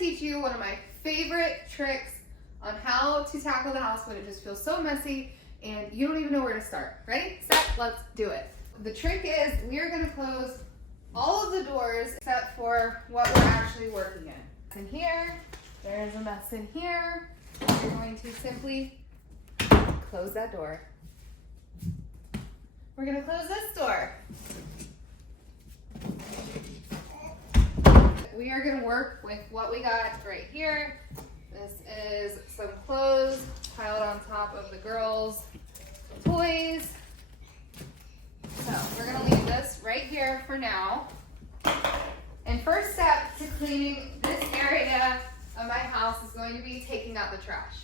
teach you one of my favorite tricks on how to tackle the house when it just feels so messy and you don't even know where to start. Ready, set, let's do it. The trick is we are gonna close all of the doors except for what we're actually working in. In here, there's a mess in here. You're going to simply close that door. We're gonna close this door. We are gonna work with what we got right here. This is some clothes piled on top of the girls' toys. So we're gonna leave this right here for now. And first step to cleaning this area of my house is going to be taking out the trash.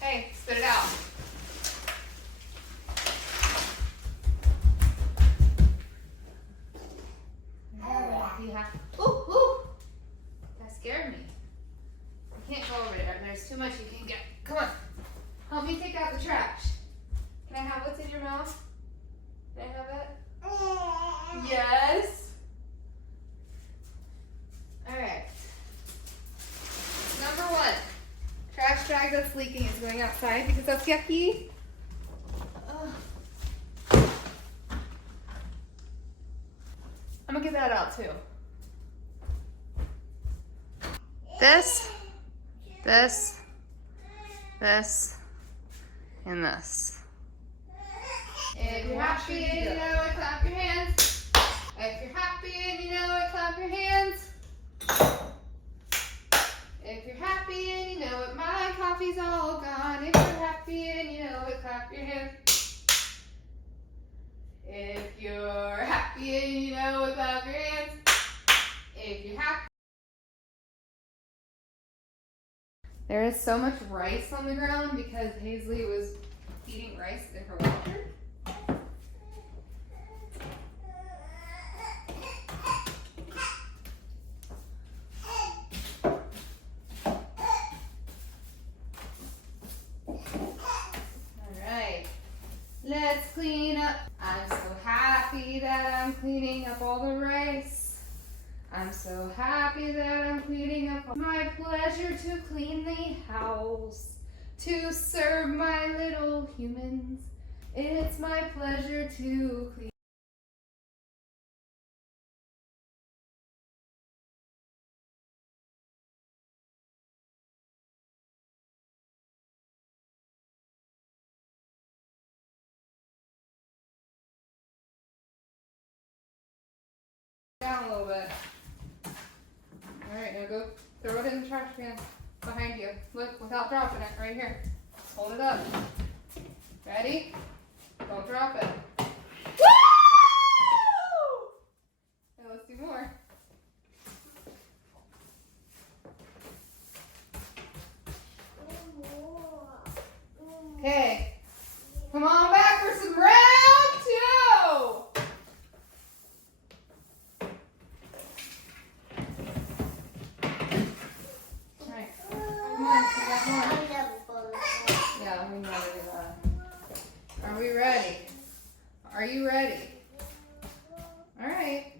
Hey, spit it out. Yeah. Ooh, ooh. That scared me. You can't go over there. There's too much you can get. Come on. Help me take out the trash. Can I have what's in your mouth? Can I have it? Yes. All right. Number one. Trash bag that's leaking is going outside because that's yucky. Ugh. I'm gonna get that out too. This, and this. If you're happy and you know it, clap your hands. If you're happy and you know it, clap your hands. If you're happy and you know it, my coffee's all gone. If you're happy and you know it, clap your hands. If you're happy and you know it, clap your hands. If you're happy. There is so much rice on the ground because Paisley was eating rice in her washer. Let's clean up. I'm so happy that I'm cleaning up all the rice. I'm so happy that I'm cleaning up. My pleasure to clean the house, to serve my little humans. It's my pleasure to clean. Down a little bit. Alright, now go throw it in the trash can behind you. Look, without dropping it, right here. Hold it up. Ready? Don't drop it. Woo! Now let's do more. Okay. Come on back for some round two. Yeah, we know to do that. Are we ready? Are you ready? All right.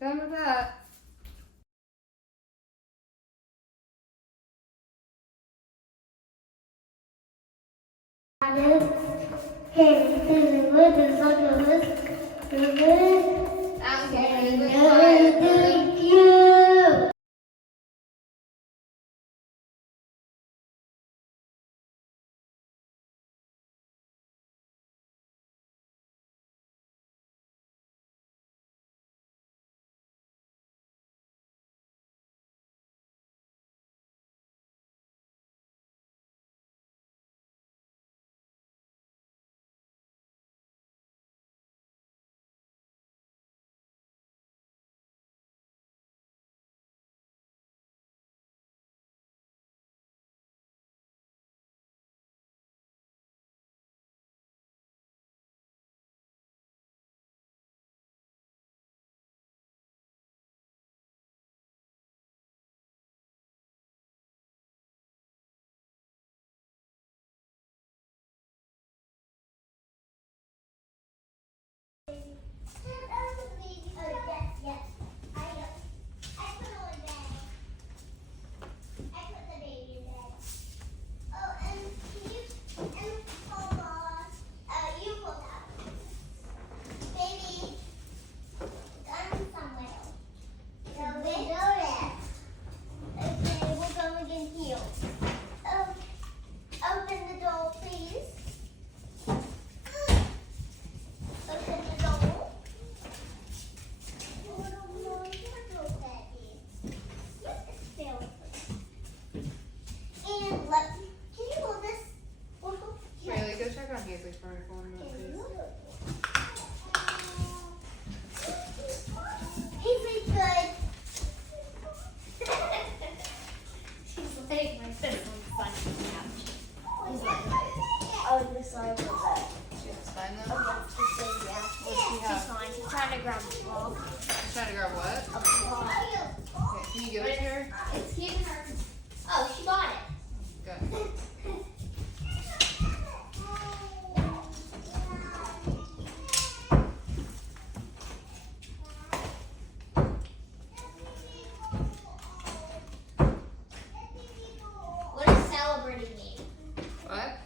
Done with that. Thank you. Can you give it to her? It's giving her. Oh, she bought it. Good. What does celebrating mean? What?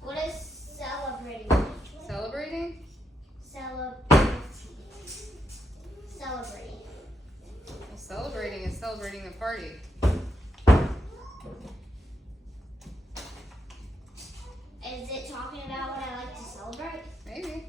What does celebrating mean? Celebrating? Celebrating. Well, celebrating is celebrating the party. Is it talking about what I like to celebrate? Maybe.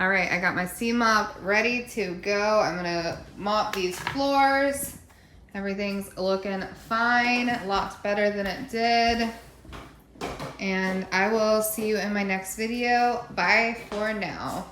All right, I got my sea mop ready to go. I'm gonna mop these floors. Everything's looking fine, lots better than it did. And I will see you in my next video. Bye for now.